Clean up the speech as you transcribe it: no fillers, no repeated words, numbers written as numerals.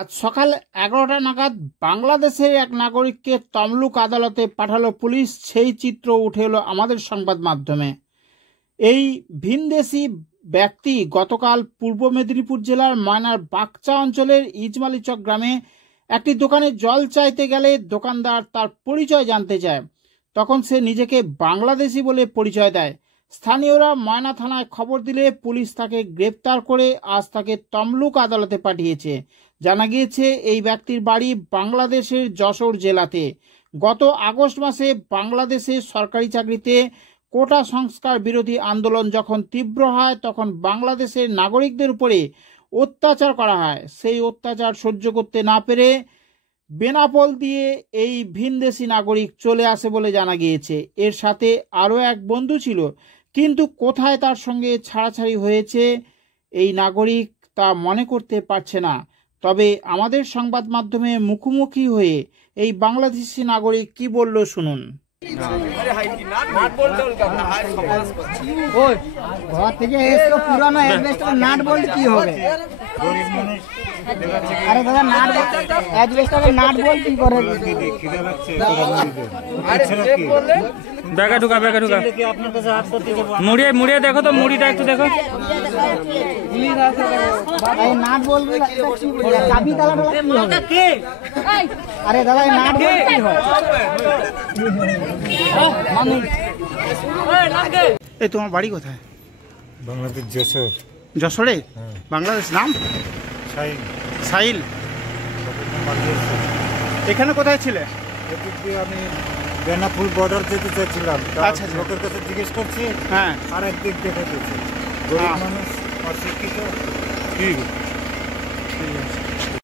আজ সকাল 11টা নাগাদ বাংলাদেশের এক নাগরিককে তমলুক আদালতে পাঠালো পুলিশ। সেই চিত্র উঠে এলো আমাদের সংবাদ মাধ্যমে। এই ভিনদেশি ব্যক্তি গতকাল পূর্ব মেদিনীপুর জেলার ময়নার বাগচা অঞ্চলের ইজমালিচক গ্রামে একটি দোকানে জল চাইতে গেলে দোকানদার তার পরিচয় জানতে চায়। তখন সে নিজেকে বাংলাদেশি বলে পরিচয় দেয়। স্থানীয়রা ময়না থানায় খবর দিলে পুলিশ তাকে গ্রেপ্তার করে আজ তাকে তমলুক আদালতে পাঠিয়েছে। জানা গিয়েছে এই ব্যক্তির বাড়ি বাংলাদেশের যশোর জেলাতে। গত আগস্ট মাসে বাংলাদেশে সরকারি চাকরিতে কোটা সংস্কার বিরোধী আন্দোলন যখন তীব্র হয় তখন বাংলাদেশের নাগরিকদের উপরে অত্যাচার করা হয়। সেই অত্যাচার সহ্য করতে না পেরে বেনাপোল দিয়ে এই ভিনদেশি নাগরিক চলে আসে বলে জানা গিয়েছে। এর সাথে আরও এক বন্ধু ছিল, কিন্তু কোথায় তার সঙ্গে ছাড়াছাড়ি হয়েছে এই নাগরিক তা মনে করতে পারছে না। তবে আমাদের সংবাদ মাধ্যমে মুখোমুখি হয়ে এই বাংলাদেশি নাগরিক কি বলল শুনুন। ঘর থেকে এসে পুরানো অ্যাডভেস্টার নাট বলতে কি হবে? আরে দাদা নাট অ্যাডভেস্টারের নাট বল কি করে? ব্যাগা ঢুকা মুড়িয়ে দেখো তো, মুড়িটা একটু দেখো। নাট বলবে চাবি তালা কি হবে? আরে দাদা নাট বল কি হয়? এই তোমার বাড়ি কোথায়? বাংলাদেশ যশোর। যশোরে? বাংলাদেশ। নাম? সাহিল। এখানে কোথায় ছিলে? আমি বেনাপুল বর্ডার যেতে চাইছিলাম। আচ্ছা, লোকের কাছে জিজ্ঞেস করছি, হ্যাঁ, আর একদিক দেখে দিচ্ছি। গরিব মানুষ, অশিক্ষিত।